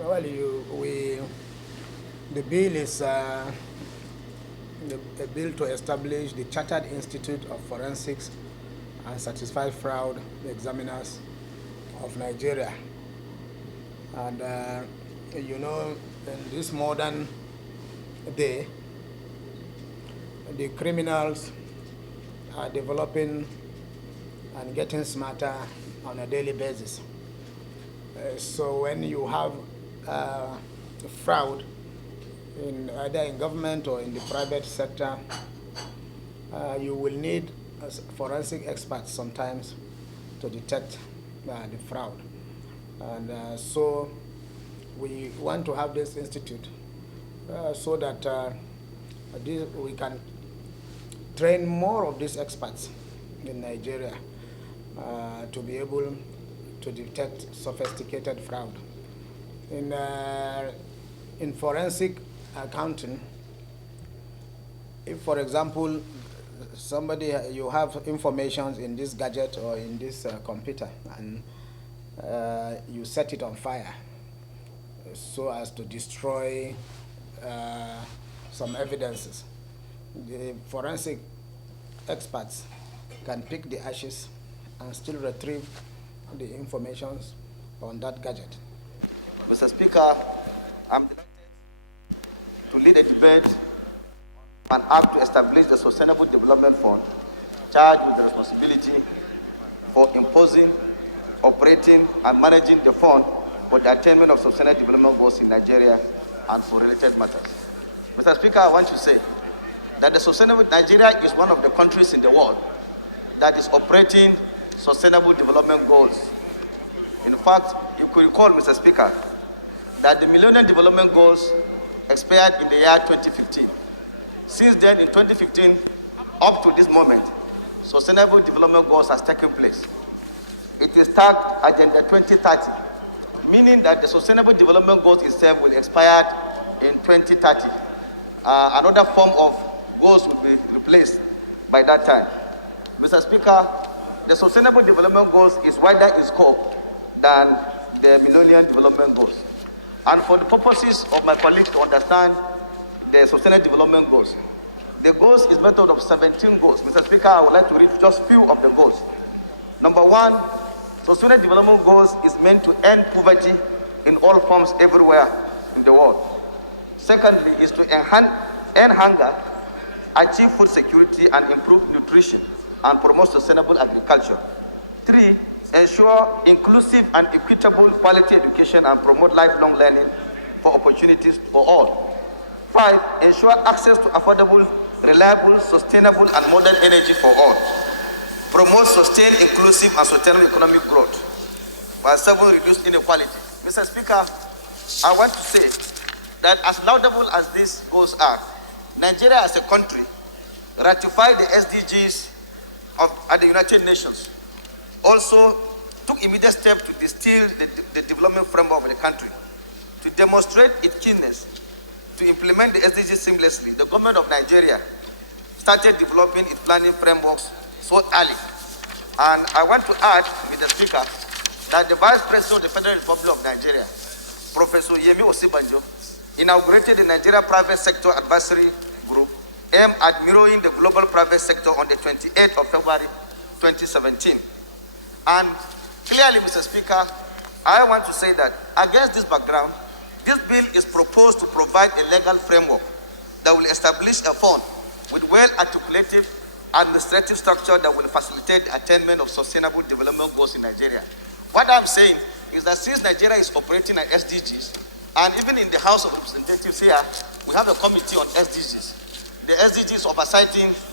Well, the bill is a bill to establish the Chartered Institute of Forensics and Certified Fraud Examiners of Nigeria. And in this modern day, the criminals are developing and getting smarter on a daily basis. So when you have fraud either in government or in the private sector, you will need forensic experts sometimes to detect the fraud. And so we want to have this institute so that we can train more of these experts in Nigeria to be able to detect sophisticated fraud. In forensic accounting, if, for example, you have information in this gadget or in this computer, and you set it on fire so as to destroy some evidences, the forensic experts can pick the ashes and still retrieve the information on that gadget. Mr. Speaker, I'm delighted to lead a debate on an act to establish the Sustainable Development Fund, charged with the responsibility for imposing, operating, and managing the fund for the attainment of sustainable development goals in Nigeria and for related matters. Mr. Speaker, I want to say that Nigeria is one of the countries in the world that is operating sustainable development goals. In fact, you could recall, Mr. Speaker, that the Millennium Development Goals expired in the year 2015. Since then, in 2015, up to this moment, Sustainable Development Goals has taken place. It is tagged Agenda 2030, meaning that the Sustainable Development Goals itself will expire in 2030. Another form of goals will be replaced by that time. Mr. Speaker, the Sustainable Development Goals is wider in scope than the Millennium Development Goals. And for the purposes of my colleagues to understand the Sustainable Development Goals, the goals is made up of 17 goals. Mr. Speaker, I would like to read just few of the goals. Number one, Sustainable Development Goals is meant to end poverty in all forms everywhere in the world. Secondly, is to end hunger, achieve food security and improve nutrition, and promote sustainable agriculture. 3, ensure inclusive and equitable quality education and promote lifelong learning for opportunities for all. 5, ensure access to affordable, reliable, sustainable and modern energy for all. Promote sustained, inclusive and sustainable economic growth. While 7, reduce inequality. Mr. Speaker, I want to say that as laudable as these goals are, Nigeria as a country ratified the SDGs at the United Nations. Also took immediate steps to distill the development framework of the country. To demonstrate its keenness to implement the SDGs seamlessly, the government of Nigeria started developing its planning frameworks so early. And I want to add, Mr. Speaker, that the Vice President of the Federal Republic of Nigeria, Professor Yemi Osibanjo, inaugurated the Nigeria Private Sector Advisory Group aimed at mirroring the global private sector on the 28th of February 2017. And clearly, Mr. Speaker, I want to say that against this background, this bill is proposed to provide a legal framework that will establish a fund with well-articulated administrative structure that will facilitate the attainment of sustainable development goals in Nigeria. What I'm saying is that since Nigeria is operating at SDGs, and even in the House of Representatives here, we have a committee on SDGs. The SDGs oversighting